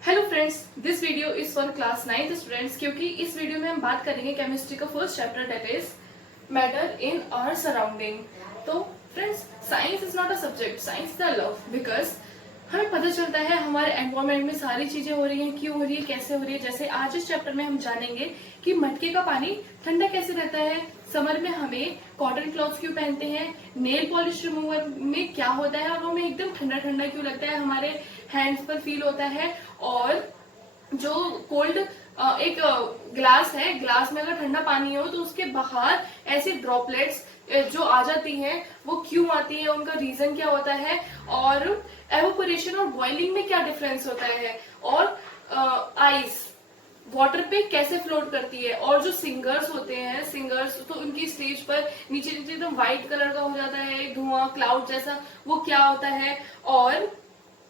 Hello friends, this video is for class 9th students क्योंकि इस video में हम बात करेंगे केमिस्ट्री का first chapter that is matter in our surrounding. तो friends, science is not a subject, science the love, because हमें पता चलता है हमारे एनवायरमेंट में सारी चीजें हो रही हैं, क्यों हो रही है, कैसे हो रही है। जैसे आज इस चैप्टर में हम जानेंगे कि मटके का पानी ठंडा कैसे रहता है, समर में हमें कॉटन क्लॉथ्स क्यों पहनते हैं, नेल पॉलिश रिमूवर में क्या होता है और हमें एकदम ठंडा ठंडा क्यों लगता है, हमारे हैंड्स पर फील होता है। और जो कोल्ड एक ग्लास है, ग्लास में अगर ठंडा पानी हो तो उसके बाहर ऐसी ड्रॉपलेट्स जो आ जाती हैं वो क्यों आती है, उनका रीजन क्या होता है, और एवोपोरेशन और बॉइलिंग में क्या डिफरेंस होता है, और आइस वाटर पे कैसे फ्लोट करती है। और जो सिंगर्स होते हैं, सिंगर्स तो उनकी स्टेज पर नीचे नीचे एकदम व्हाइट कलर का हो जाता है, धुआं क्लाउड जैसा, वो क्या होता है। और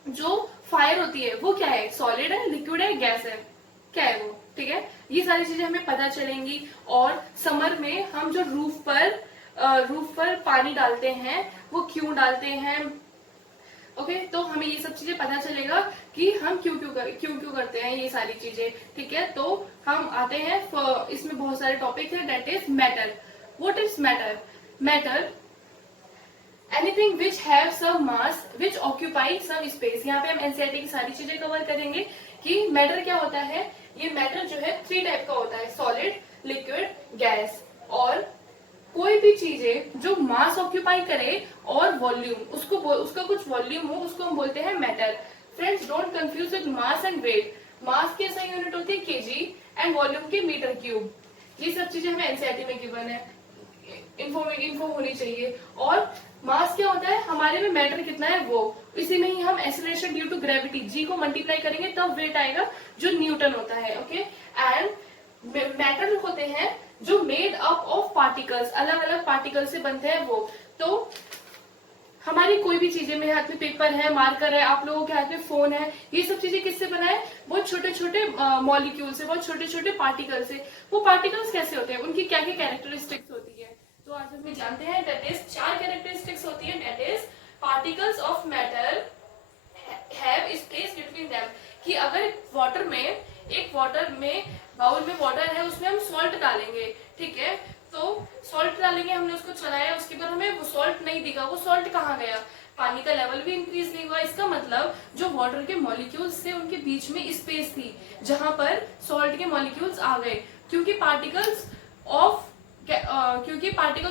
जो फायर होती है वो क्या है, सॉलिड है, लिक्विड है, गैस है, क्या है वो, ठीक है। ये सारी चीजें हमें पता चलेंगी। और समर में हम जो रूफ पर पानी डालते हैं वो क्यों डालते हैं, ओके। तो हमें ये सब चीजें पता चलेगा कि हम क्यों करते हैं ये सारी चीजें, ठीक है। तो हम आते हैं, इसमें बहुत सारे टॉपिक है, that is matter. What is matter? Matter anything which have some mass which occupy some space. यहाँ पे हम एनसीईआरटी की सारी चीजें कवर करेंगे कि मैटर क्या होता है। ये मैटर जो है 3 टाइप का होता है, सॉलिड, लिक्विड, गैस। और कोई भी चीजें जो मास ऑक्यूपाई करे और वॉल्यूम, उसका कुछ वॉल्यूम हो, उसको हम बोलते हैं matter. Friends, don't confuse with mass and weight. Mass की ऐसा यूनिट होती है केजी एंड वॉल्यूम की मीटर क्यूब। ये सब चीजें हमें एनसीईआरटी में गिवन है, इन्फो होनी चाहिए। और मास क्या होता है, हमारे में मैटर कितना है वो, इसी में ही हम acceleration due to gravity G को मल्टीप्लाई करेंगे तब वेट आएगा, जो न्यूटन होता है, ओके। एंड मैटर होते हैं जो मेड अप ऑफ पार्टिकल्स, अलग अलग पार्टिकल से बनते हैं वो। तो हमारी कोई भी चीजें, मेरे हाथ में पेपर है, मार्कर है, आप लोगों के हाथ में फोन है, ये सब चीजें किससे बना है, बहुत छोटे छोटे मॉलिक्यूल से, बहुत छोटे छोटे पार्टिकल से। वो पार्टिकल्स कैसे होते हैं, उनकी क्या क्या कैरेक्टरिस्टिक्स होती है, तो आज हम जानते हैं। दैट इज 4 कैरेक्टरिस्टिक्स होती है। That is particles of matter have space between them, कि अगर वाटर में बाउल में वाटर है, उसमें हम सॉल्ट डालेंगे, ठीक है। तो सॉल्ट डालेंगे, हमने उसको चलाया, उसके बाद हमें वो सॉल्ट नहीं दिखा, वो सॉल्ट कहाँ गया, पानी का लेवल भी इंक्रीज नहीं हुआ। इसका मतलब जो वाटर के मॉलिक्यूल्स थे उनके बीच में स्पेस थी जहां पर सॉल्ट के मॉलिक्यूल्स आ गए, क्योंकि particles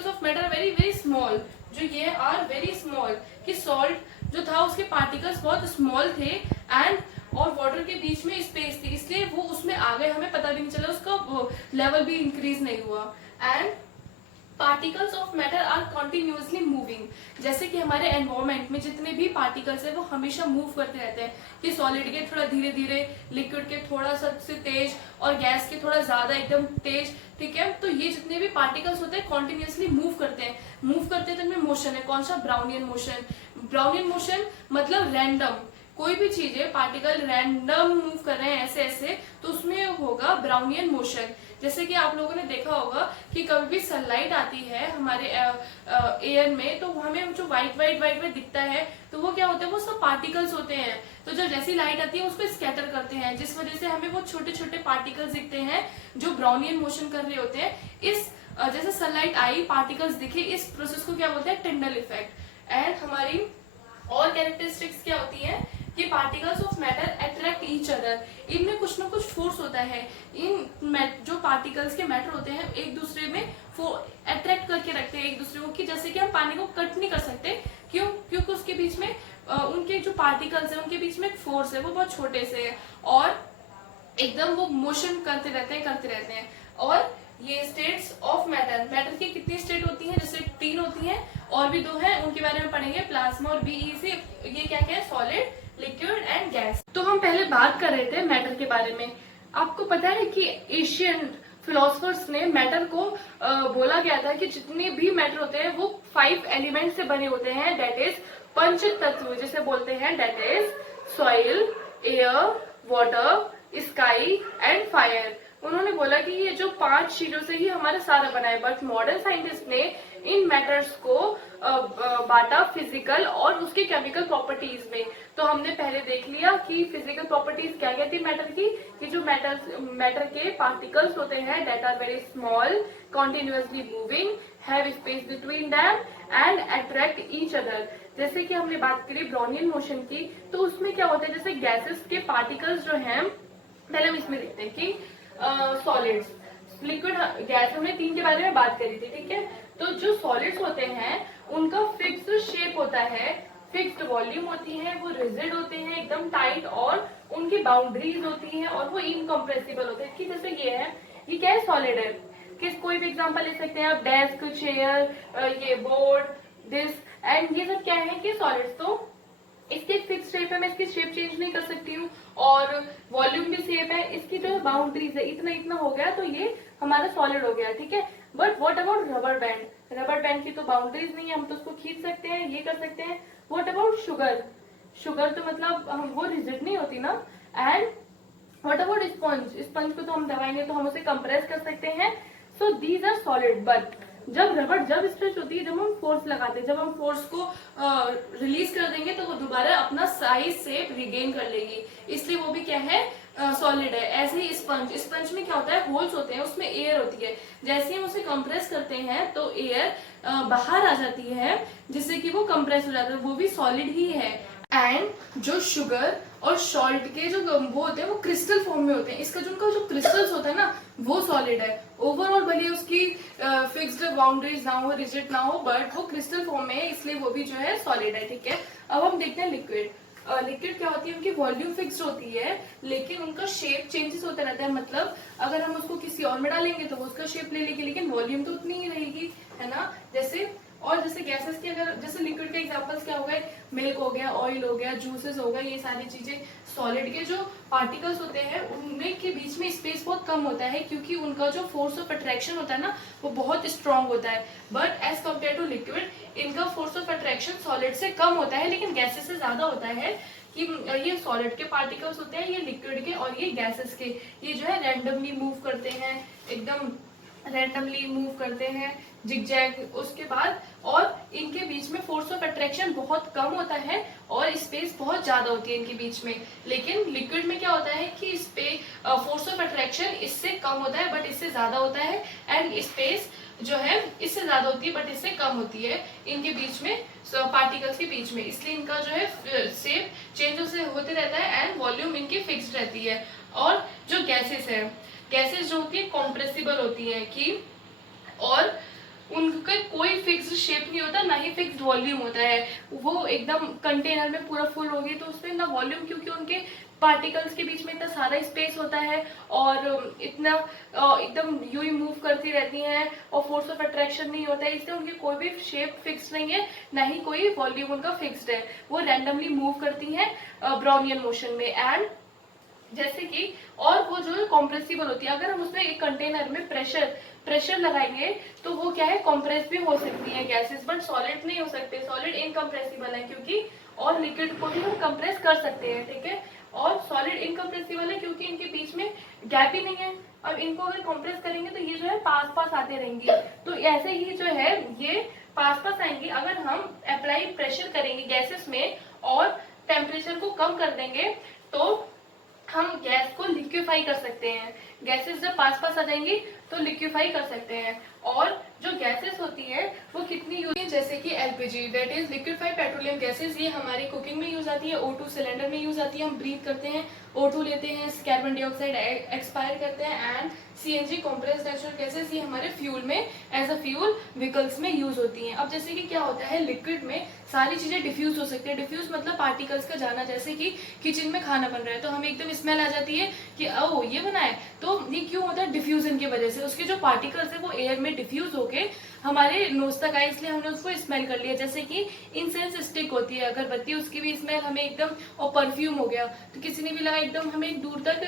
of matter very very small, जो ये आर वेरी स्मॉल, कि सॉल्ट जो था उसके पार्टिकल्स बहुत स्मॉल थे एंड और वाटर के बीच में स्पेस थी, इसलिए वो उसमें आ गए, हमें पता भी नहीं चला, उसका लेवल भी इंक्रीज नहीं हुआ। And particles of matter are continuously moving, जैसे कि हमारे एनवायरमेंट में जितने भी पार्टिकल्स है वो हमेशा मूव करते रहते हैं, कि सॉलिड के थोड़ा धीरे धीरे, लिक्विड के थोड़ा सा तेज, और गैस के थोड़ा ज्यादा एकदम तेज, ठीक है। तो ये जितने भी पार्टिकल्स होते हैं कॉन्टिन्यूसली मूव करते हैं तो इनमें मोशन है, कौन सा, ब्राउनियन मोशन। ब्राउनियन मोशन मतलब रैंडम, कोई भी चीज है, पार्टिकल रैंडम मूव कर रहे हैं ऐसे ऐसे, तो उसमें होगा ब्राउनियन मोशन। जैसे कि आप लोगों ने देखा होगा कि कभी भी सनलाइट आती है हमारे एयर में, तो हमें जो व्हाइट दिखता है, तो वो क्या होता है, वो सब पार्टिकल्स होते हैं। तो जब जैसी लाइट आती है उसको स्कैटर करते हैं, जिस वजह से हमें वो छोटे छोटे पार्टिकल्स दिखते हैं जो ब्राउनियन मोशन कर रहे होते हैं। इस जैसे सनलाइट आई, पार्टिकल्स दिखे, इस प्रोसेस को क्या बोलते हैं, टिंडल इफेक्ट। एंड हमारी और कैरेक्टरिस्टिक्स क्या होती है कि particles of matter attract each other, इनमें कुछ ना कुछ फोर्स होता है। इन जो पार्टिकल्स के मैटर होते हैं एक दूसरे में अट्रैक्ट करके रखते हैं एक दूसरे को, कि जैसे कि हम पानी को कट नहीं कर सकते, क्यों, क्योंकि उसके बीच में उनके जो पार्टिकल्स है उनके बीच में एक फोर्स है, वो बहुत छोटे से है और एकदम वो मोशन करते रहते हैं। और ये स्टेट्स ऑफ मैटर की कितनी स्टेट होती हैं, जैसे 3 होती हैं, और भी 2 हैं, उनके बारे में पढ़ेंगे, प्लाज्मा और बीईसी। ये क्या क्या है, सॉलिड, लिक्विड एंड गैस। तो हम पहले बात कर रहे थे मैटर के बारे में। आपको पता है कि एशियन फिलोसफर्स ने मैटर को बोला गया था कि जितने भी मैटर होते हैं वो 5 एलिमेंट से बने होते हैं, दैट इज पंच तत्व जिसे बोलते हैं, that is soil, air, water, sky and fire. उन्होंने बोला कि ये जो 5 चीजों से ही हमारा सारा बना है, बट मॉडर्न साइंटिस्ट ने इन मैटर्स को बांटा फिजिकल और उसके केमिकल प्रॉपर्टीज में। तो हमने पहले देख लिया कि फिजिकल प्रॉपर्टीज क्या कहती है मैटर की, कि जो मैटर के पार्टिकल्स होते हैं that are very small, continuously moving, have space between them and attract each other. जैसे कि हमने बात करी ब्राउनियन मोशन की, तो उसमें क्या होता है, जैसे गैसेस के पार्टिकल्स जो हैं, पहले हम इसमें देखते हैं कि सॉलिड्स, लिक्विड, गैस, हमने 3 के बारे में बात करी थी, ठीक है। तो जो सॉलिड्स होते हैं उनका फिक्स्ड शेप होता है, फिक्स्ड वॉल्यूम होती है, वो रिजिड होते हैं एकदम टाइट, और उनकी बाउंड्रीज होती हैं और वो इनकम्प्रेसिबल होते हैं। कि जैसे ये है, ये क्या है, सॉलिड है। किस कोई भी एग्जांपल ले सकते हैं आप, डेस्क, चेयर, ये बोर्ड, डिस्क, एंड ये सब क्या है कि सॉलिड्स। तो इसकी एक फिक्स शेप है, मैं इसकी शेप चेंज नहीं कर सकती हूँ, और वॉल्यूम भी सेम है, इसकी जो बाउंड्रीज है इतना इतना हो गया तो ये हमारा सॉलिड हो गया, ठीक है। But what about rubber band, rubber band की तो बाउंड्रीज नहीं है, हम तो उसको खींच सकते हैं, ये कर सकते हैं। व्हाट अबाउट शुगर, शुगर तो मतलब हम वो रिजिड नहीं होती ना। And what about sponge, sponge को तो हम दबाएंगे तो हम उसे कंप्रेस कर सकते हैं। So these are solid. But जब रबर जब स्ट्रेच होती है, जब हम फोर्स लगाते हैं, जब हम फोर्स को रिलीज कर देंगे तो वो दोबारा अपना साइज शेप रिगेन कर लेगी, इसलिए वो भी क्या है, सॉलिड है। ऐसे ही स्पंज, स्पंज में क्या होता है, होल्स होते हैं, उसमें एयर होती है, जैसे हम उसे कंप्रेस करते हैं तो एयर बाहर आ जाती है, जिससे कि वो कंप्रेस हो जाता है, वो भी सॉलिड ही है। एंड जो शुगर और सॉल्ट के जो वो होते हैं वो क्रिस्टल फॉर्म में होते हैं, इसका जो उनका जो क्रिस्टल्स होता है ना वो सॉलिड है। ओवरऑल भले उसकी फिक्स्ड बाउंड्रीज ना हो, रिजिड ना हो, बट वो क्रिस्टल फॉर्म में है, इसलिए वो भी जो है सॉलिड है, ठीक है। अब हम देखते हैं लिक्विड। लिक्विड क्या होती है, उनकी वॉल्यूम फिक्स्ड होती है, लेकिन उनका शेप चेंजेस होता रहता है। मतलब अगर हम उसको किसी और में डालेंगे तो वो उसका शेप ले लेगी, लेकिन वॉल्यूम तो उतनी ही रहेगी, है ना। जैसे गैसेस की, अगर जैसे लिक्विड के एग्जांपल्स क्या हो गए, मिल्क हो गया, ऑयल हो गया, जूसेस हो गए, ये सारी चीजें। सॉलिड के जो पार्टिकल्स होते हैं उनमें के बीच में स्पेस बहुत कम होता है, क्योंकि उनका जो फोर्स ऑफ अट्रैक्शन होता है ना वो बहुत स्ट्रांग होता है। But as compare to liquid इनका फोर्स ऑफ अट्रैक्शन सॉलिड से कम होता है, लेकिन गैसेस से ज्यादा होता है। कि ये सॉलिड के पार्टिकल्स होते हैं, ये लिक्विड के, और ये गैसेस के, ये जो है रैंडमली मूव करते हैं, एकदम रैंडमली मूव करते हैं, जिगजैग। उसके बाद और इनके बीच में फोर्स ऑफ अट्रैक्शन बहुत कम होता है और स्पेस बहुत ज्यादा होती है इनके बीच में। लेकिन लिक्विड में क्या होता है कि फोर्स ऑफ अट्रैक्शन इससे कम होता है बट इससे ज्यादा होता है, एंड स्पेस जो है इससे ज्यादा होती है बट इससे कम होती है इनके बीच में, पार्टिकल्स के बीच में। इसलिए इनका जो है शेप चेंज होते रहता है एंड वॉल्यूम इनकी फिक्स्ड रहती है। और जो गैसेस है, गैसेस जो होती है कॉम्प्रेसिबल होती है, कि और उनका कोई फिक्स्ड शेप नहीं होता, ना ही फिक्स्ड वॉल्यूम होता है। वो एकदम कंटेनर में पूरा फुल होगी तो उसमें ना वॉल्यूम, क्योंकि उनके पार्टिकल्स के बीच में इतना सारा स्पेस होता है और इतना एकदम यूं ही मूव करती रहती हैं और फोर्स ऑफ अट्रैक्शन नहीं होता है, इसलिए उनकी कोई भी शेप फिक्स नहीं है, ना ही कोई वॉल्यूम उनका फिक्स्ड है। वो रैंडमली मूव करती हैं ब्राउनियन मोशन में। एंड जैसे कि और वो जो है कॉम्प्रेसिबल होती है, अगर हम उसमें एक कंटेनर में प्रेशर लगाएंगे तो वो क्या है, कॉम्प्रेस भी हो सकती है गैसेस, बट सॉलिड नहीं हो सकते, सॉलिड इनकम्प्रेसिबल है क्योंकि, और लिक्विड को भी हम कंप्रेस कर सकते हैं, ठीक है। और सॉलिड इनकम्प्रेसिबल है क्योंकि इनके बीच में गैप ही नहीं है। अब इनको अगर कंप्रेस करेंगे तो ये जो है पास पास आते रहेंगे, तो ऐसे ही जो है ये पास पास आएंगे। अगर हम अप्लाई प्रेशर करेंगे गैसेस में और टेम्परेचर को कम कर देंगे तो हम गैस को लिक्विफाई कर सकते हैं। गैसेस जब पास पास आ जाएंगी तो लिक्विफाई कर सकते हैं। और जो गैसेस होती है वो कितनी यूज, जैसे कि LPG, that is liquefied petroleum gases, ये हमारी कुकिंग में यूज आती है, O2 सिलेंडर में यूज आती है, हम ब्रीथ करते हैं, O2 लेते हैं, कार्बन डाइऑक्साइड एक्सपायर करते हैं, and CNG compressed natural gases, ये हमारे फ्यूल में एज अ फ्यूल व्हीकल्स में यूज होती हैं। अब जैसे कि क्या होता है, लिक्विड में सारी चीजें डिफ्यूज हो सकती है। डिफ्यूज मतलब पार्टिकल्स का जाना, जैसे कि किचन में खाना बन रहा है तो हमें एकदम स्मेल आ जाती है कि ओ ये बना है, तो ये क्यों होता है, डिफ्यूजन की वजह से। उसके जो पार्टिकल्स है वो एयर में डिफ्यूज होके हमारे नोज तक आए, इसलिए हमने उसको स्मेल कर लिया। जैसे कि इंसेंस स्टिक होती है अगरबत्ती, उसकी भी स्मेल हमें एकदम, और परफ्यूम हो गया तो किसी ने भी लगा एकदम हमें दूर तक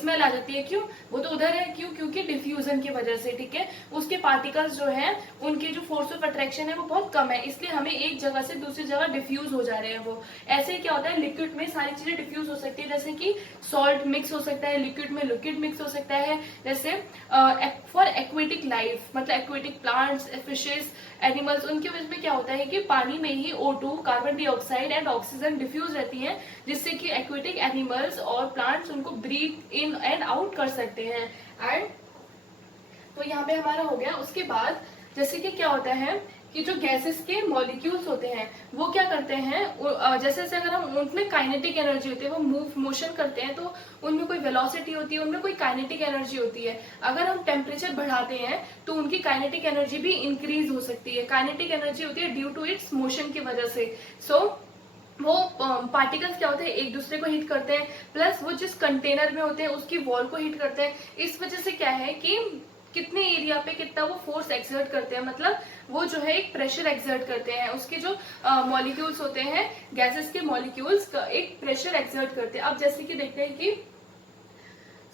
स्मेल आ जाती है। क्यों, वो तो उधर है, क्यों, क्योंकि डिफ्यूजन की वजह से, ठीक है। उसके पार्टिकल्स जो है उनके जो फोर्स ऑफ अट्रैक्शन है वो बहुत कम है, इसलिए हमें एक जगह से दूसरी जगह डिफ्यूज हो जा रहे हैं वो। ऐसे ही क्या होता है, लिक्विड में सारी चीजें डिफ्यूज हो सकती है, जैसे कि सॉल्ट मिक्स हो सकता है लिक्विड में, लिक्विड मिक्स हो सकता है। जैसे फॉर एक्वेटिक लाइफ, मतलब एक्वेटिक प्लांट्स, फिशेस, एनिमल्स, उनके वजह में क्या होता है कि पानी में ही O2, carbon dioxide and oxygen diffuse रहती है, जिससे कि एक्वेटिक एनिमल्स और प्लांट्स उनको ब्रीथ इन एंड आउट कर सकते हैं। एंड तो यहाँ पे हमारा हो गया। उसके बाद जैसे कि क्या होता है कि जो गैसेस के मॉलिक्यूल्स होते हैं वो क्या करते हैं, जैसे जैसे अगर हम उनमें काइनेटिक एनर्जी होती है, वो मूव मोशन करते हैं तो उनमें कोई वेलोसिटी होती है, उनमें कोई काइनेटिक एनर्जी होती है। अगर हम टेम्परेचर बढ़ाते हैं तो उनकी काइनेटिक एनर्जी भी इंक्रीज हो सकती है। काइनेटिक एनर्जी होती है ड्यू टू इट्स मोशन की वजह से। सो वो पार्टिकल्स क्या होते हैं, एक दूसरे को हिट करते हैं, प्लस वो जिस कंटेनर में होते हैं उसकी वॉल को हिट करते हैं। इस वजह से क्या है कि कितने एरिया पे कितना वो फोर्स एक्सर्ट करते हैं, मतलब वो जो है एक प्रेशर एक्सर्ट करते हैं। उसके जो मॉलिक्यूल्स होते हैं, गैसेस के मॉलिक्यूल्स का एक प्रेशर एक्सर्ट करते हैं। अब जैसे कि देखते हैं कि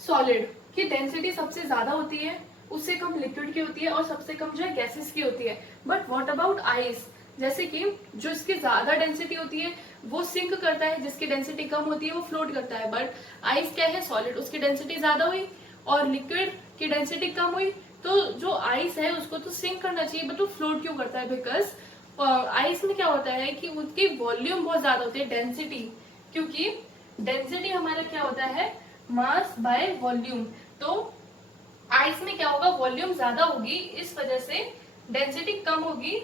सॉलिड की डेंसिटी सबसे ज्यादा होती है, उससे कम लिक्विड की होती है और सबसे कम जो है गैसेस की होती है। बट व्हाट अबाउट आइस, जैसे कि जो इसकी ज्यादा डेंसिटी होती है वो सिंक करता है, जिसकी डेंसिटी कम होती है वो फ्लोट करता है। बट आइस क्या है, सॉलिड, उसकी डेंसिटी ज्यादा हुई और लिक्विड की डेंसिटी कम हुई, तो जो आइस है उसको तो सिंक करना चाहिए, बट वो फ्लोट क्यों करता है? बिकॉज आइस में क्या होता है कि उसकी वॉल्यूम बहुत ज्यादा होती है, डेंसिटी, क्योंकि डेंसिटी हमारा क्या होता है, मास बाय वॉल्यूम। तो आइस में क्या होगा, वॉल्यूम ज्यादा होगी, इस वजह से डेंसिटी कम होगी।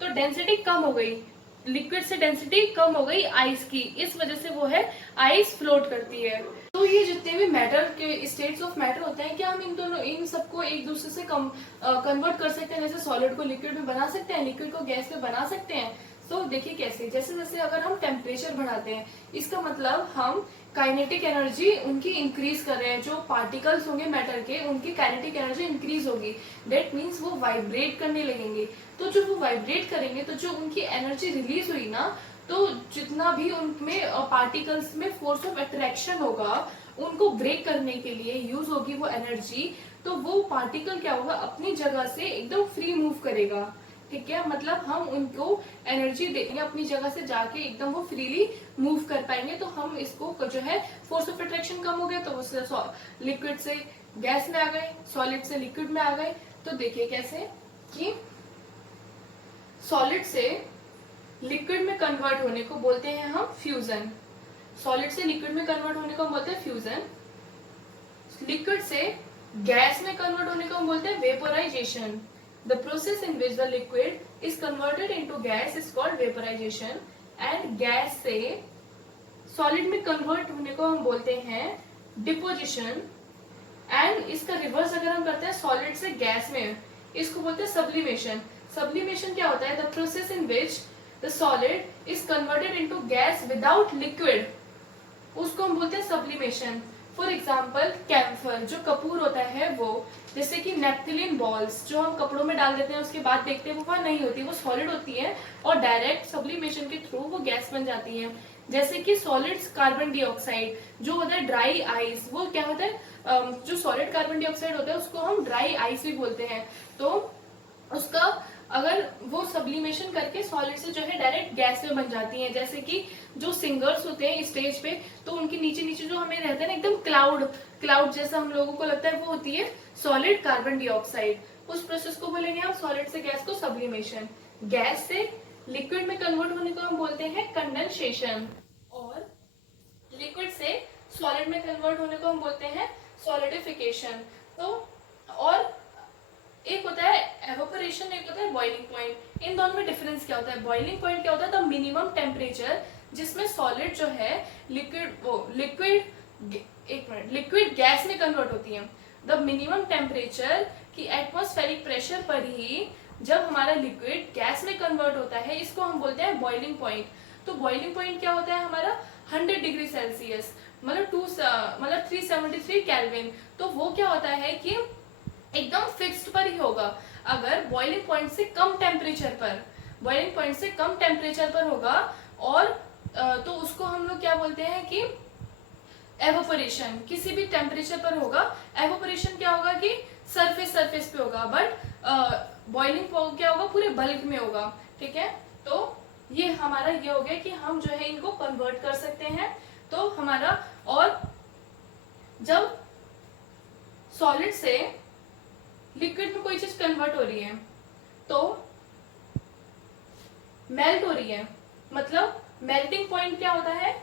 तो डेंसिटी कम हो गई, लिक्विड से डेंसिटी कम हो गई आइस की, इस वजह से वो है आइस फ्लोट करती है। तो ये जितने भी मैटर के स्टेट्स ऑफ मैटर होते हैं, क्या हम इन दोनों इन सबको एक दूसरे से कन्वर्ट कर सकते हैं? जैसे सॉलिड को लिक्विड में बना सकते हैं, लिक्विड को गैस में बना सकते हैं। तो देखिए कैसे, जैसे जैसे अगर हम टेम्परेचर बढ़ाते हैं, इसका मतलब हम काइनेटिक एनर्जी उनकी इंक्रीज कर रहे हैं। जो पार्टिकल्स होंगे मैटर के, उनकी काइनेटिक एनर्जी इंक्रीज होगी, डेट मीन्स वो वाइब्रेट करने लगेंगे। तो जो वो वाइब्रेट करेंगे तो जो उनकी एनर्जी रिलीज हुई ना, तो जितना भी उनमें पार्टिकल्स में फोर्स ऑफ अट्रैक्शन होगा, उनको ब्रेक करने के लिए यूज होगी वो एनर्जी। तो वो पार्टिकल क्या होगा, अपनी जगह से एकदम फ्री मूव करेगा। ठीक है, मतलब हम उनको एनर्जी देंगे, अपनी जगह से जाके एकदम वो फ्रीली मूव कर पाएंगे। तो हम इसको जो है फोर्स ऑफ अट्रैक्शन कम हो गया तो वो लिक्विड से गैस में आ गए, सॉलिड से लिक्विड में आ गए। तो देखिए कैसे कि सॉलिड से लिक्विड में कन्वर्ट होने को बोलते हैं हम फ्यूजन। सॉलिड से लिक्विड में कन्वर्ट होने को हम बोलते हैं फ्यूजन। लिक्विड से गैस में कन्वर्ट होने को हम बोलते हैं vaporisation. The process in which the liquid is converted into gas is called vaporization. And gas से सॉलिड में कन्वर्ट होने को हम बोलते हैं डिपोजिशन। एंड इसका रिवर्स अगर हम करते हैं सॉलिड से गैस में, इसको बोलते हैं सब्लिमेशन। सब्लिमेशन क्या होता है, the process in which the solid is converted into gas without liquid, उसको हम बोलते हैं सब्लिमेशन। फॉर एग्जाम्पल कैम्फर, जो कपूर होता है वो, जैसे कि नेप्थिलीन बॉल्स जो हम कपड़ों में डाल देते हैं उसके बाद देखते हैं वो वहां नहीं होती, वो सॉलिड होती है और डायरेक्ट सब्लिमेशन के थ्रू वो गैस बन जाती है। जैसे कि सॉलिड्स कार्बन डाइऑक्साइड जो होता है ड्राई आइस, वो क्या होता है, जो सॉलिड कार्बन डाइऑक्साइड होता है उसको हम ड्राई आइस भी बोलते हैं। तो उसका अगर वो सब्लिमेशन करके सॉलिड से जो है डायरेक्ट गैस में बन जाती है। जैसे कि जो सिंगर्स होते हैं स्टेज पे, तो उनके नीचे नीचे जो हमें रहता है ना एकदम क्लाउड जैसा हम लोगों को लगता है, वो होती है सॉलिड कार्बन डाइऑक्साइड। उस प्रोसेस को बोलेंगे हम सॉलिड से गैस को सब्लिमेशन। गैस से लिक्विड में कन्वर्ट होने को हम बोलते हैं कंडेंसेशन, और लिक्विड से सॉलिड में कन्वर्ट होने को हम बोलते हैं सॉलिडिफिकेशन। तो और एक होता है एवापोरेशन, एक होता है बॉइलिंग पॉइंट। इन दोनों में डिफरेंस क्या होता है? बॉइलिंग पॉइंट क्या होता है, द मिनिमम टेम्परेचर जिसमें सॉलिड जो है लिक्विड गैस में कन्वर्ट होती है। द मिनिमम टेम्परेचर की एटमॉस्फेरिक प्रेशर पर ही जब हमारा लिक्विड गैस में कन्वर्ट होता है, इसको हम बोलते हैं बॉइलिंग पॉइंट। तो बॉइलिंग पॉइंट क्या होता है हमारा, 100 डिग्री सेल्सियस, मतलब 373 केल्विन। तो वो क्या होता है कि एकदम फिक्स्ड पर ही होगा। अगर बॉइलिंग पॉइंट से कम टेम्परेचर पर होगा और तो उसको हम लोग क्या बोलते हैं कि एवापोरेशन। किसी भी टेम्परेचर पर होगा, एवापोरेशन क्या होगा कि सरफेस पे होगा, बट बॉइलिंग क्या होगा, पूरे बल्क में होगा। ठीक है, तो ये हमारा ये हो गया कि हम जो है इनको कन्वर्ट कर सकते हैं। तो हमारा, और जब सॉलिड से लिक्विड में कोई चीज कन्वर्ट हो रही है तो मेल्ट हो रही है, मतलब मेल्टिंग पॉइंट क्या होता है,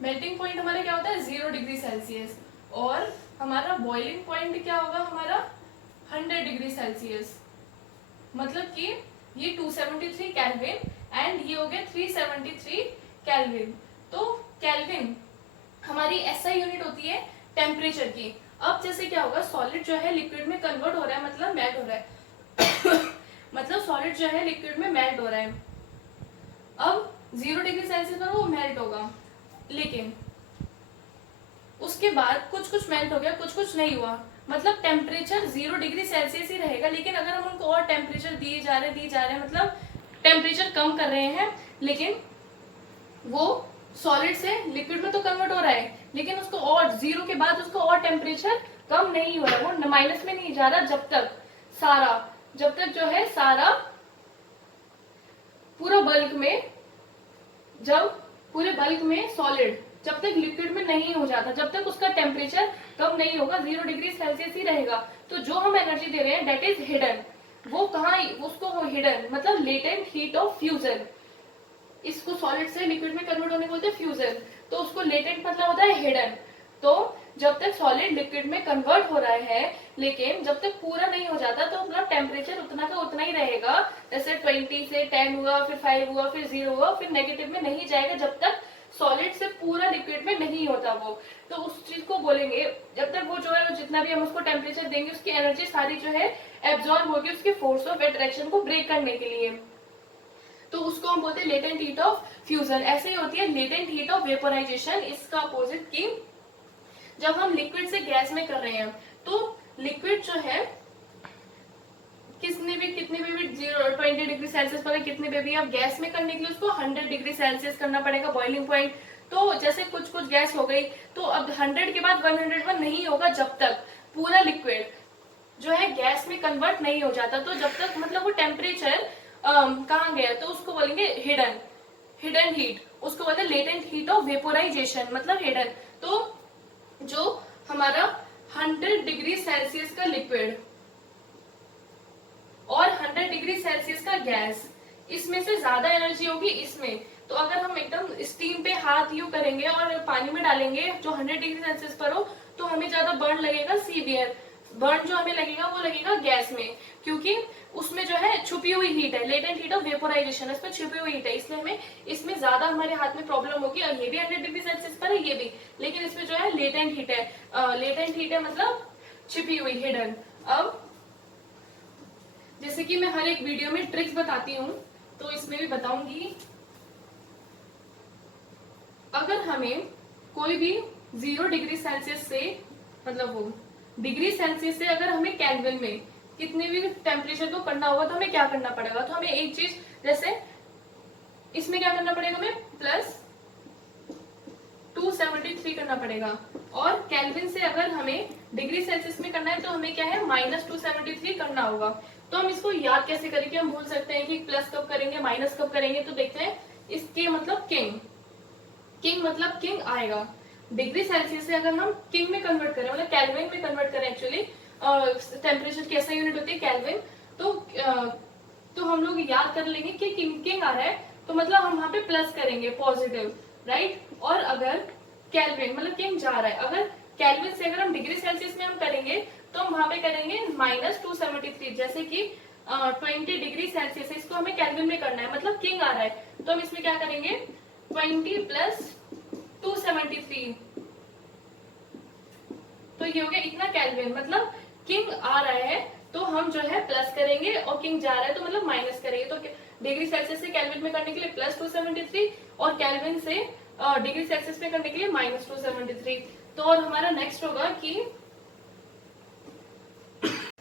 मेल्टिंग पॉइंट हमारा क्या होता है 0 डिग्री सेल्सियस, और हमारा बॉइलिंग पॉइंट क्या होगा हमारा 100 डिग्री सेल्सियस। मतलब कि ये 273 केल्विन एंड ये हो गया 373 केल्विन। तो केल्विन हमारी एसआई यूनिट होती है टेम्परेचर की। अब जैसे क्या होगा, सॉलिड जो है लिक्विड में कन्वर्ट हो रहा है, मतलब मेल्ट हो रहा है मतलब सॉलिड जो है लिक्विड में मेल्ट हो रहा है। अब 0 डिग्री सेल्सियस पर वो मेल्ट होगा, लेकिन उसके बाद कुछ मेल्ट हो गया, कुछ नहीं हुआ, मतलब टेम्परेचर 0 डिग्री सेल्सियस ही रहेगा। लेकिन अगर हम उनको और टेम्परेचर दिए जा रहे हैं, मतलब टेम्परेचर कम कर रहे हैं, लेकिन वो सॉलिड से लिक्विड में तो कन्वर्ट हो रहा है, लेकिन उसको और 0 के बाद उसको और टेम्परेचर कम नहीं हो रहा है, वो माइनस में नहीं जा रहा, जब तक जो है सारा पूरा बल्क में, जब पूरे बल्क में सॉलिड जब तक लिक्विड में नहीं हो जाता, जब तक उसका टेम्परेचर कम नहीं होगा, 0 डिग्री सेल्सियस ही रहेगा। तो जो हम एनर्जी दे रहे हैं डेट इज हिडन। वो कहाँ, उसको हिडन मतलब लेटेंट हीट ऑफ फ्यूजन। इसको सॉलिड से लिक्विड में कन्वर्ट होने को बोलते हैं फ्यूजन, तो उसको लेटेंट मतलब होता है हिडन। तो जब तक सॉलिड लिक्विड में कन्वर्ट हो रहा है, लेकिन जब तक पूरा नहीं हो जाता, तो अपना टेम्परेचर उतना का उतना ही रहेगा। जैसे 20 से 10 हुआ, फिर 5 हुआ, फिर 0 हुआ, फिर नेगेटिव में नहीं जाएगा जब तक सॉलिड से पूरा लिक्विड में नहीं होता वो। तो उस चीज को बोलेंगे, जब तक वो जो है जितना भी हम उसको टेम्परेचर देंगे, उसकी एनर्जी सारी जो है एब्जॉर्ब होगी उसके फोर्स ऑफ अट्रैक्शन को ब्रेक करने के लिए। तो उसको हम बोलते हैं लेटेंट हीट ऑफ फ्यूजन। ऐसे ही होती है लेटेंट हीट ऑफ वेपोराइजेशन। इसका अपोजिट की जब हम लिक्विड से गैस में कर रहे हैं, तो लिक्विड जो है कितने भी 20 डिग्री सेल्सियस पर कितने पे भी आप गैस में करने के लिए उसको 100 डिग्री सेल्सियस करना पड़ेगा बॉइलिंग पॉइंट। तो जैसे कुछ गैस हो गई, तो अब 100 के बाद 101 नहीं होगा जब तक पूरा लिक्विड जो है गैस में कन्वर्ट नहीं हो जाता। तो जब तक मतलब वो टेम्परेचर कहाँ गया, तो उसको बोलेंगे हिडन हीट, उसको बोलते हैं लेटेंट हीट ऑफ वेपोराइजेशन, मतलब हिडन। तो जो हमारा 100 डिग्री सेल्सियस का लिक्विड और 100 डिग्री सेल्सियस का गैस, इसमें से ज्यादा एनर्जी होगी इसमें। तो अगर हम एकदम स्टीम पे हाथ यू करेंगे और पानी में डालेंगे जो 100 डिग्री सेल्सियस पर हो, तो हमें ज्यादा बर्न लगेगा, सीवियर बर्न जो हमें लगेगा वो लगेगा गैस में, क्योंकि उसमें जो है छुपी हुई हीट है, लेटेंट हीट ऑफ वेपोराइजेशन, इसमें छुपी हुई हीट है, इसलिए हमें इसमें ज्यादा हमारे हाथ में प्रॉब्लम होगी। और ये भी 100 डिग्री सेल्सियस पर है, ये भी, लेकिन इसमें जो है लेटेंट हीट है, लेटेंट हीट है मतलब छिपी हुई, हिडन। अब जैसे कि मैं हर एक वीडियो में ट्रिक्स बताती हूँ, तो इसमें भी बताऊंगी। अगर हमें कोई भी 0 डिग्री सेल्सियस से, मतलब वो डिग्री सेल्सियस से अगर हमें केल्विन में कितने भी टेम्परेचर को करना होगा, तो हमें क्या करना पड़ेगा, तो हमें एक चीज, जैसे इसमें क्या करना पड़ेगा, हमें प्लस 273 करना पड़ेगा, और केल्विन से अगर हमें डिग्री सेल्सियस में करना है, तो हमें क्या है -273 करना होगा। तो हम इसको याद कैसे करेंगे, हम भूल सकते हैं कि प्लस कब करेंगे माइनस कब करेंगे। तो देखते हैं, इसके मतलब किंग मतलब किंग आएगा। डिग्री सेल्सियस से अगर हम किंग में कन्वर्ट करें, मतलब केल्विन में कन्वर्ट करें, एक्चुअली टेम्परेचर की ऐसा यूनिट होती है केल्विन। तो हम लोग याद कर लेंगे कि किंग आ रहा है, तो मतलब हम वहां पे प्लस करेंगे, पॉजिटिव, राइट। और अगर केल्विन मतलब किंग जा रहा है, अगर केल्विन से अगर हम डिग्री सेल्सियस में हम करेंगे, तो हम वहां पे करेंगे -273, जैसे कि 20 डिग्री सेल्सियस, इसको हमें केल्विन में करना है, मतलब किंग आ रहा है, तो हम इसमें क्या करेंगे 20 + 273, तो ये हो गया इतना केल्विन, मतलब किंग आ रहा है तो हम जो है प्लस करेंगे, और किंग जा रहा है तो मतलब माइनस करेंगे। तो डिग्री सेल्सियस से केल्विन में करने के लिए +273, और केल्विन से डिग्री सेल्सियस में करने के लिए -273। तो और हमारा नेक्स्ट होगा कि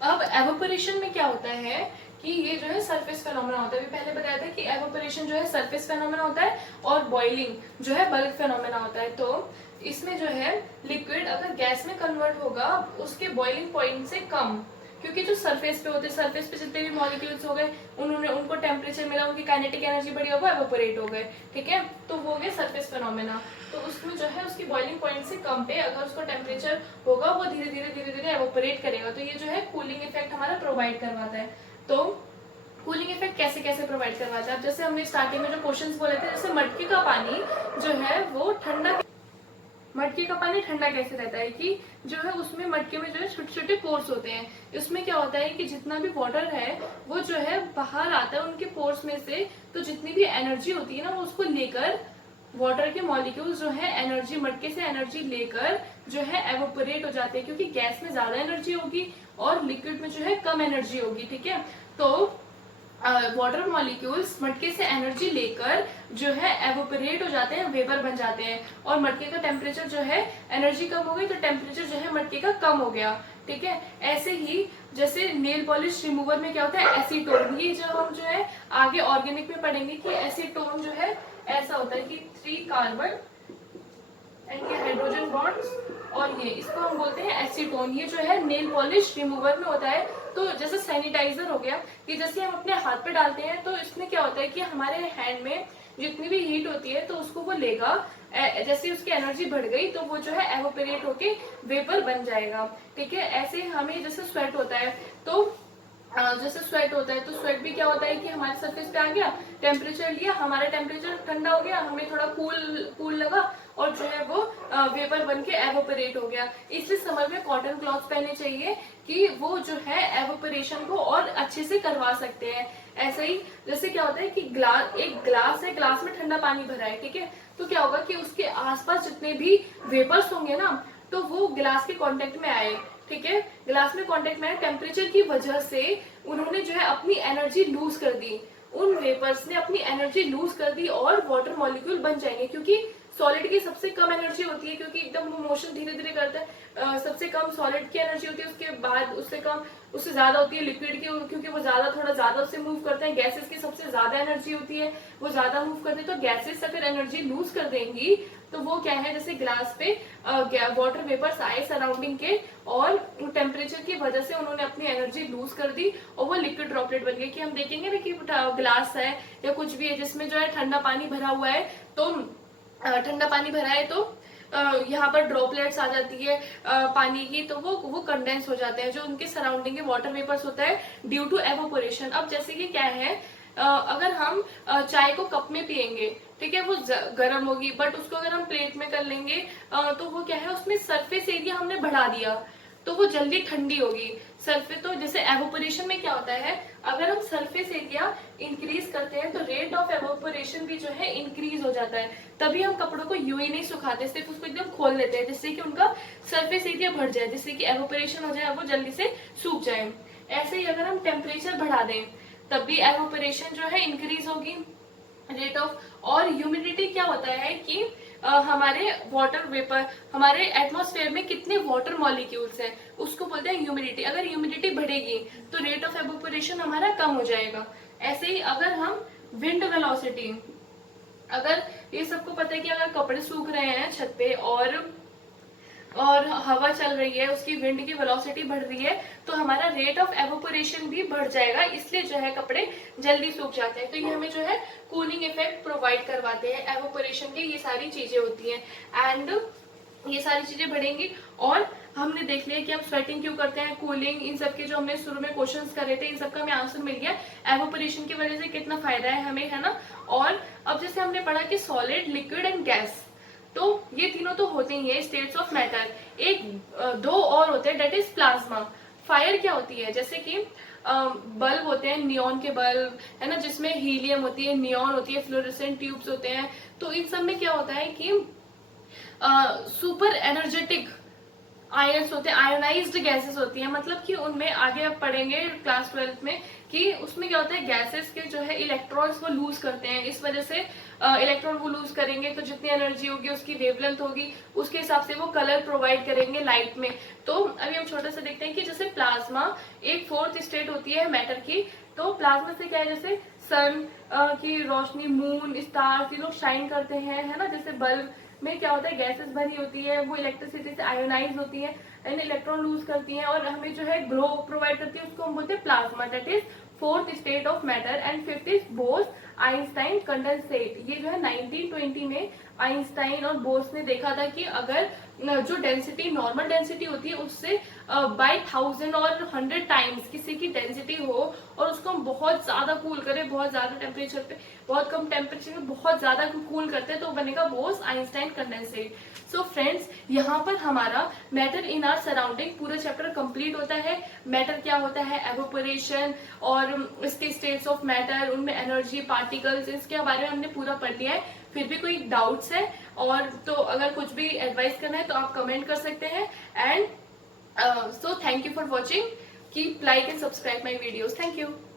अब एवोपरेशन में क्या होता है कि ये जो है सरफेस फेनोमेना होता है। अभी पहले बताया था कि एवोपरेशन जो है सरफेस फेनोमेना होता है, और बॉइलिंग जो है बल्क फेनोमेना होता है। तो इसमें जो है लिक्विड अगर गैस में कन्वर्ट होगा उसके बॉइलिंग पॉइंट से कम, क्योंकि जो सरफेस पे होते हैं, सरफेस पे जितने भी मॉलिक्यूल्स हो गए उनको टेम्परेचर मिला, उनकी काइनेटिक एनर्जी बढ़ी, वो एवोपरेट हो गए, ठीक है। तो वो हो गए सरफेस फिनोमेना। तो उसमें जो है उसकी बॉइलिंग पॉइंट से कम पे अगर उसका टेम्परेचर होगा वो धीरे धीरे एवोपरेट करेगा। तो ये जो है कूलिंग इफेक्ट हमारा प्रोवाइड करवाता है। तो कूलिंग इफेक्ट कैसे कैसे प्रोवाइड करवाता है, जैसे हमने स्टार्टिंग में जो क्वेश्चंस बोले थे, जैसे मटके का पानी जो है वो ठंडा, मटके का पानी ठंडा कैसे रहता है कि जो है उसमें मटके में जो है छोटे छोटे पोर्स होते हैं। उसमें क्या होता है कि जितना भी वाटर है वो जो है बाहर आता है उनके पोर्स में से। तो जितनी भी एनर्जी होती है ना वो उसको लेकर, वाटर के मॉलिक्यूल्स जो है एनर्जी, मटके से एनर्जी लेकर जो है एवोपरेट हो जाते हैं, क्योंकि गैस में ज्यादा एनर्जी होगी और लिक्विड में जो है कम एनर्जी होगी, ठीक है। तो वाटर मॉलिक्यूल्स मटके से एनर्जी लेकर जो है एवोपरेट हो जाते हैं, वेपर बन जाते हैं। और मटके का टेम्परेचर जो है, एनर्जी कम हो गई तो टेम्परेचर जो है मटके का कम हो गया, ठीक है। ऐसे ही जैसे नेल पॉलिश रिमूवर में क्या होता है, एसीटोन, ये जो हम जो है आगे ऑर्गेनिक में पढ़ेंगे कि एसीटोन जो है ऐसा होता है कि 3 कार्बन एंड ये हाइड्रोजन बॉन्ड्स, और ये इसको हम बोलते हैं एसीटोन। ये जो है नेल पॉलिश रिमूवर में होता है। तो जैसे सैनिटाइजर हो गया, कि जैसे हम अपने हाथ पे डालते हैं तो इसमें क्या होता है कि हमारे हैंड में जितनी भी हीट होती है तो उसको वो लेगा, जैसे उसकी एनर्जी बढ़ गई तो वो जो है एवोपरेट होके वेपर बन जाएगा, ठीक है। ऐसे हमें जैसे स्वेट होता है, तो जैसे स्वेट होता है तो स्वेट भी क्या होता है कि हमारे सरफेस पे आ गया, टेम्परेचर लिया, हमारा टेम्परेचर ठंडा हो गया, हमें थोड़ा कूल लगा और जो है वो वेपर बन के एवोपरेट हो गया। इसलिए समर में कॉटन क्लॉथ पहनने चाहिए कि वो जो है एवोपरेशन को और अच्छे से करवा सकते हैं। ऐसे ही जैसे क्या होता है कि एक ग्लास है, ग्लास में ठंडा पानी भरा है, ठीक है। तो क्या होगा कि उसके आसपास जितने भी वेपर्स होंगे ना तो वो गिलास के कांटेक्ट में आए, ठीक है। गिलास में कांटेक्ट में आए, टेम्परेचर की वजह से उन्होंने जो है अपनी एनर्जी लूज कर दी, उन वेपर्स ने अपनी एनर्जी लूज कर दी और वाटर मॉलिक्यूल बन जाएंगे। क्योंकि सॉलिड की सबसे कम एनर्जी होती है, क्योंकि एकदम मोशन धीरे धीरे करता है, सबसे कम सॉलिड की एनर्जी होती है, उसके बाद उससे ज्यादा होती है लिक्विड की, क्योंकि वो थोड़ा ज्यादा उससे मूव करते हैं। गैसेस की सबसे ज्यादा एनर्जी होती है, वो ज्यादा मूव करते हैं। तो गैसेस अगर एनर्जी लूज कर देंगी तो वो क्या है, जैसे ग्लास पे वाटर वेपर्स आए सराउंडिंग के और टेम्परेचर की वजह से उन्होंने अपनी एनर्जी लूज कर दी और वो लिक्विड ड्रॉपलेट बन गए। कि हम देखेंगे ना कि ग्लास है या कुछ भी है जिसमें जो है ठंडा पानी भरा हुआ है, तो ठंडा पानी भरा है तो यहाँ पर ड्रॉपलेट्स आ जाती है पानी की, तो वो कंडेंस हो जाते हैं, जो उनके सराउंडिंग के वाटर वेपर्स होता है ड्यू टू एवोपोरेशन। अब जैसे कि क्या है, अगर हम चाय को कप में पियेंगे, ठीक है, वो गर्म होगी, बट उसको अगर हम प्लेट में कर लेंगे तो वो क्या है, उसमें सरफेस एरिया हमने बढ़ा दिया तो वो जल्दी ठंडी होगी। सरफेस, तो जैसे एवोपोरेशन में क्या होता है, अगर हम सरफेस एरिया इंक्रीज करते हैं तो रेट ऑफ एवोपोरेशन भी जो है इंक्रीज हो जाता है। तभी हम कपड़ों को यूं ही नहीं सुखाते, सिर्फ उसको एकदम खोल देते हैं जिससे कि उनका सरफेस एरिया बढ़ जाए, जिससे कि एवोपोरेशन हो जाए, वो जल्दी से सूख जाए। ऐसे ही अगर हम टेम्परेचर बढ़ा दें तब भी एवोपोरेशन जो है इंक्रीज होगी, रेट ऑफ। और ह्यूमिडिटी क्या होता है कि हमारे वाटर वेपर, हमारे एटमॉस्फेयर में कितने वाटर मॉलिक्यूल्स हैं उसको बोलते हैं ह्यूमिडिटी। अगर ह्यूमिडिटी बढ़ेगी तो रेट ऑफ एवोपोरेशन हमारा कम हो जाएगा। ऐसे ही अगर हम विंड वेलोसिटी, अगर ये सबको पता है कि अगर कपड़े सूख रहे हैं छत पे और हवा चल रही है, उसकी विंड की वेलोसिटी बढ़ रही है, तो हमारा रेट ऑफ एवोपोरेशन भी बढ़ जाएगा, इसलिए जो है कपड़े जल्दी सूख जाते हैं। तो ये हमें जो है कूलिंग इफेक्ट प्रोवाइड करवाते हैं एवोपोरेशन के, ये सारी चीजें होती हैं। एंड ये सारी चीजें बढ़ेंगी। और हमने देख लिया कि हम स्वेटिंग क्यों करते हैं, कूलिंग, इन सब के जो हमने शुरू में क्वेश्चंस करे थे, इन सब का हमें आंसर मिल गया। एवोपोरेशन की वजह से कितना फायदा है हमें, है ना। और अब जैसे हमने पढ़ा कि सॉलिड, लिक्विड एंड गैस, तो ये तीनों तो होते ही है स्टेट्स ऑफ मैटर। एक दो और होते हैं, डेट इज प्लाज्मा। फायर क्या होती है, जैसे कि बल्ब होते हैं, नियॉन के बल्ब, है ना, जिसमें हीलियम होती है, नियॉन होती है, फ्लोरेसेंट ट्यूब्स होते हैं। तो इन सब में क्या होता है कि सुपर एनर्जेटिक आयंस होते हैं, आयोनाइज्ड गैसेस होती हैं। मतलब कि उनमें आगे आप पढ़ेंगे क्लास 12 में कि उसमें क्या होता है, गैसेस के जो है इलेक्ट्रॉन्स वो लूज करते हैं। इस वजह से इलेक्ट्रॉन वो लूज करेंगे तो जितनी एनर्जी होगी उसकी वेवलेंथ होगी, उसके हिसाब से वो कलर प्रोवाइड करेंगे लाइट में। तो अभी हम छोटा सा देखते हैं कि जैसे प्लाज्मा एक फोर्थ स्टेट होती है मैटर की। तो प्लाज्मा से क्या है, जैसे सन की रोशनी, मून, स्टार्स, ये लोग शाइन करते हैं, है ना। जैसे बल्ब में क्या होता है, गैसेस भरी होती है, वो इलेक्ट्रिसिटी से आयोनाइज होती है एंड इलेक्ट्रॉन लूज करती हैं और हमें जो है ग्लो प्रोवाइड करती है, उसको हम बोलते हैं plasma, that is fourth state of matter. And fifth is Bose Einstein condensate. ये जो है 1920 में आइंस्टाइन और बोस ने देखा था कि अगर जो डेंसिटी नॉर्मल डेंसिटी होती है उससे बाय 1000 और 100 टाइम्स किसी की डेंसिटी हो और उसको हम बहुत ज्यादा कूल करें, बहुत ज्यादा टेम्परेचर पे, बहुत कम टेम्परेचर पे बहुत ज्यादा कूल करते हैं, तो बनेगा Bose Einstein condensate. So friends, यहाँ पर हमारा मैटर इन आवर सराउंडिंग पूरा चैप्टर कंप्लीट होता है। मैटर क्या होता है, एवोपोरेशन और इसके स्टेट्स ऑफ मैटर, उनमें एनर्जी, पार्टिकल्स, इसके बारे में हमने पूरा पढ़ लिया है। फिर भी कोई डाउट्स है और तो अगर कुछ भी एडवाइस करना है तो आप कमेंट कर सकते हैं। And so thank you for watching. Keep like and subscribe my videos. Thank you.